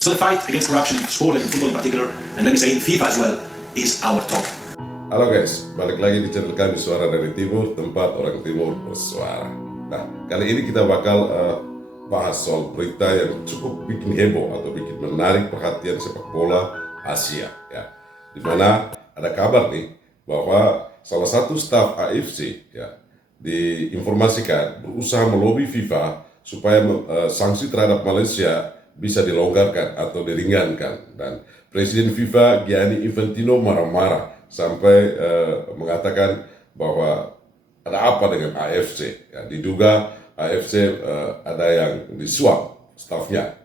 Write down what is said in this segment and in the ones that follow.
So the fight against corruption in sport and in football in particular, and let me say in FIFA as well, is our top. Halo guys, balik lagi di channel kami Suara dari Timur, tempat orang Timur bersuara. Nah, kali ini kita bakal bahas soal berita yang cukup bikin heboh atau bikin menarik perhatian sepak bola Asia, ya. Dimana ada kabar nih bahwa salah satu staf AFC, ya, diinformasikan berusaha melobi FIFA supaya sanksi terhadap Malaysia bisa dilonggarkan atau diringankan, dan Presiden FIFA Gianni Infantino marah-marah sampai mengatakan bahwa ada apa dengan AFC, ya, diduga AFC ada yang disuap stafnya.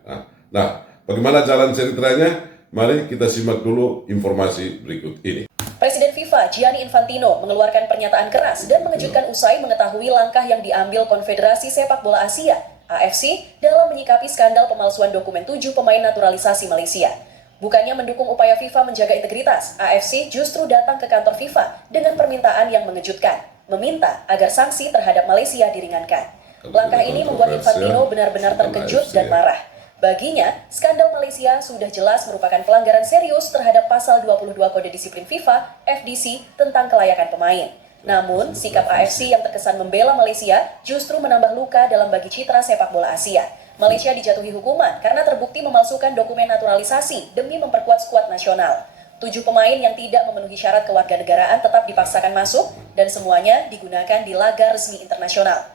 Nah, bagaimana jalan ceritanya? Mari kita simak dulu informasi berikut ini. Presiden FIFA Gianni Infantino mengeluarkan pernyataan keras dan mengejutkan usai mengetahui langkah yang diambil Konfederasi Sepak Bola Asia (AFC) dalam menyikapi skandal pemalsuan dokumen 7 pemain naturalisasi Malaysia. Bukannya mendukung upaya FIFA menjaga integritas, AFC justru datang ke kantor FIFA dengan permintaan yang mengejutkan, meminta agar sanksi terhadap Malaysia diringankan. Langkah ini membuat Infantino benar-benar terkejut dan marah. Baginya, skandal Malaysia sudah jelas merupakan pelanggaran serius terhadap pasal 22 Kode Disiplin FIFA (FDC) tentang kelayakan pemain. Namun, sikap AFC yang terkesan membela Malaysia justru menambah luka dalam bagi citra sepak bola Asia. Malaysia dijatuhi hukuman karena terbukti memalsukan dokumen naturalisasi demi memperkuat skuad nasional. 7 pemain yang tidak memenuhi syarat kewarganegaraan tetap dipaksakan masuk dan semuanya digunakan di laga resmi internasional.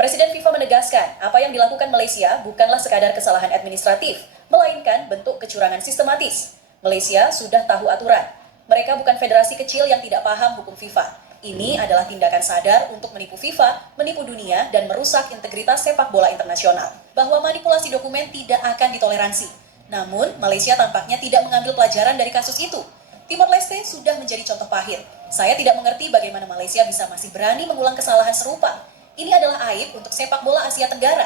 Presiden FIFA menegaskan apa yang dilakukan Malaysia bukanlah sekadar kesalahan administratif, melainkan bentuk kecurangan sistematis. Malaysia sudah tahu aturan. Mereka bukan federasi kecil yang tidak paham hukum FIFA. Ini adalah tindakan sadar untuk menipu FIFA, menipu dunia, dan merusak integritas sepak bola internasional. Bahwa manipulasi dokumen tidak akan ditoleransi. Namun, Malaysia tampaknya tidak mengambil pelajaran dari kasus itu. Timor Leste sudah menjadi contoh pahit. Saya tidak mengerti bagaimana Malaysia bisa masih berani mengulang kesalahan serupa. Ini adalah aib untuk sepak bola Asia Tenggara.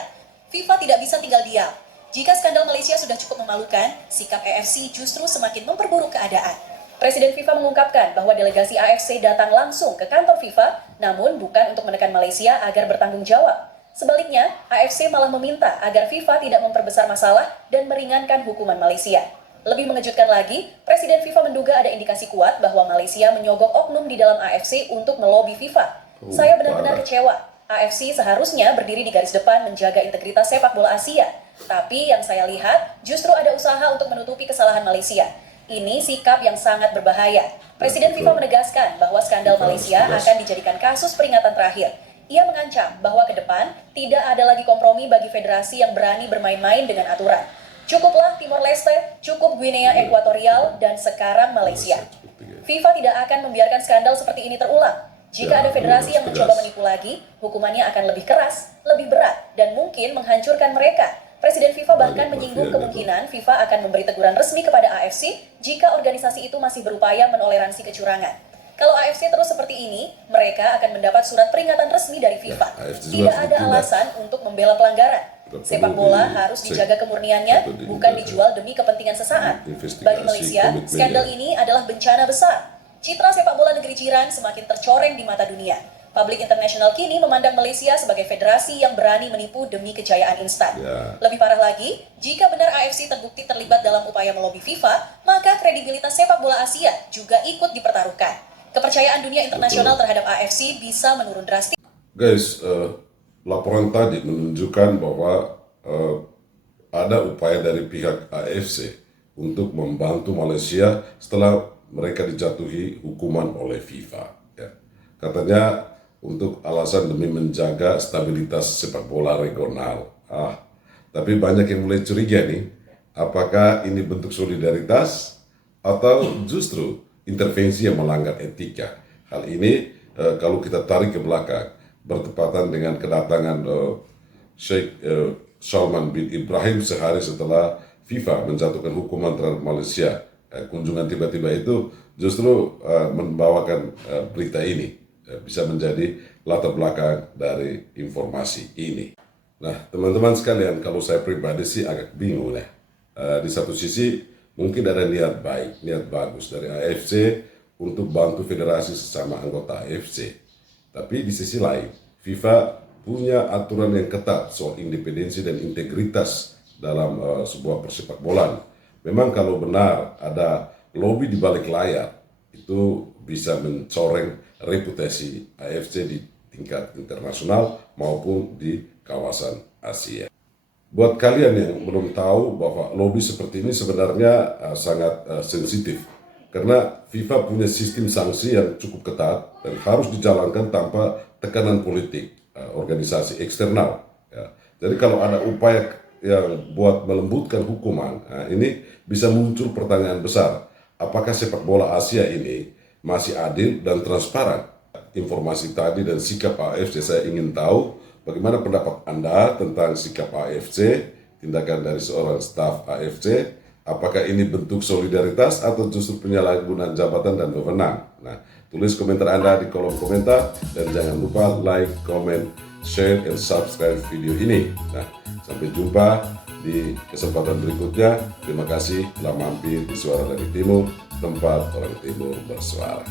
FIFA tidak bisa tinggal diam. Jika skandal Malaysia sudah cukup memalukan, sikap AFC justru semakin memperburuk keadaan. Presiden FIFA mengungkapkan bahwa delegasi AFC datang langsung ke kantor FIFA, namun bukan untuk menekan Malaysia agar bertanggung jawab. Sebaliknya, AFC malah meminta agar FIFA tidak memperbesar masalah dan meringankan hukuman Malaysia. Lebih mengejutkan lagi, Presiden FIFA menduga ada indikasi kuat bahwa Malaysia menyogok oknum di dalam AFC untuk melobi FIFA. Saya benar-benar kecewa. AFC seharusnya berdiri di garis depan menjaga integritas sepak bola Asia. Tapi yang saya lihat, justru ada usaha untuk menutupi kesalahan Malaysia. Ini sikap yang sangat berbahaya. Presiden FIFA menegaskan bahwa skandal Malaysia akan dijadikan kasus peringatan terakhir. Ia mengancam bahwa ke depan tidak ada lagi kompromi bagi federasi yang berani bermain-main dengan aturan. Cukuplah Timor Leste, cukup Guinea Ekuatorial, dan sekarang Malaysia. FIFA tidak akan membiarkan skandal seperti ini terulang. Jika ada federasi yang mencoba menipu lagi, hukumannya akan lebih keras, lebih berat, dan mungkin menghancurkan mereka. Presiden FIFA bahkan menyinggung kemungkinan FIFA akan memberi teguran resmi kepada AFC jika organisasi itu masih berupaya menoleransi kecurangan. Kalau AFC terus seperti ini, mereka akan mendapat surat peringatan resmi dari FIFA. Tidak ada alasan untuk membela pelanggaran. Sepak bola harus dijaga kemurniannya, bukan dijual demi kepentingan sesaat. Bagi Malaysia, skandal ini adalah bencana besar. Citra sepak bola negeri jiran semakin tercoreng di mata dunia. Publik internasional kini memandang Malaysia sebagai federasi yang berani menipu demi kejayaan instan. Lebih parah lagi, jika benar AFC terbukti terlibat dalam upaya melobi FIFA, maka kredibilitas sepak bola Asia juga ikut dipertaruhkan. Kepercayaan dunia internasional terhadap AFC bisa menurun drastis. Guys, laporan tadi menunjukkan bahwa ada upaya dari pihak AFC untuk membantu Malaysia setelah mereka dijatuhi hukuman oleh FIFA. Ya. Katanya untuk alasan demi menjaga stabilitas sepak bola regional. Tapi banyak yang mulai curiga nih, apakah ini bentuk solidaritas atau justru intervensi yang melanggar etika? Hal ini kalau kita tarik ke belakang, bertepatan dengan kedatangan Sheikh Salman bin Ibrahim sehari setelah FIFA menjatuhkan hukuman terhadap Malaysia. Kunjungan tiba-tiba itu justru membawakan berita ini. Bisa menjadi latar belakang dari informasi ini. Nah, teman-teman sekalian, kalau saya pribadi sih agak bingung ya. Di satu sisi mungkin ada niat baik, niat bagus dari AFC untuk bantu federasi sesama anggota AFC. Tapi di sisi lain, FIFA punya aturan yang ketat soal independensi dan integritas dalam sebuah persepak bolaan. memang kalau benar ada lobby di balik layar, itu bisa mencoreng reputasi AFC di tingkat internasional maupun di kawasan Asia. Buat kalian yang belum tahu bahwa lobby seperti ini sebenarnya sangat sensitif, karena FIFA punya sistem sanksi yang cukup ketat dan harus dijalankan tanpa tekanan politik organisasi eksternal. Ya. Jadi kalau ada upaya yang buat melembutkan hukuman, ini bisa muncul pertanyaan besar. Apakah sepak bola Asia ini masih adil dan transparan? Informasi tadi dan sikap AFC, saya ingin tahu bagaimana pendapat Anda tentang sikap AFC, tindakan dari seorang staf AFC. Apakah ini bentuk solidaritas atau justru penyalahgunaan jabatan dan wewenang? Nah, tulis komentar Anda di kolom komentar dan jangan lupa like, comment, share, dan subscribe video ini. Nah, sampai jumpa di kesempatan berikutnya. Terima kasih telah mampir di Suara dari Timur, tempat orang Timur bersuara.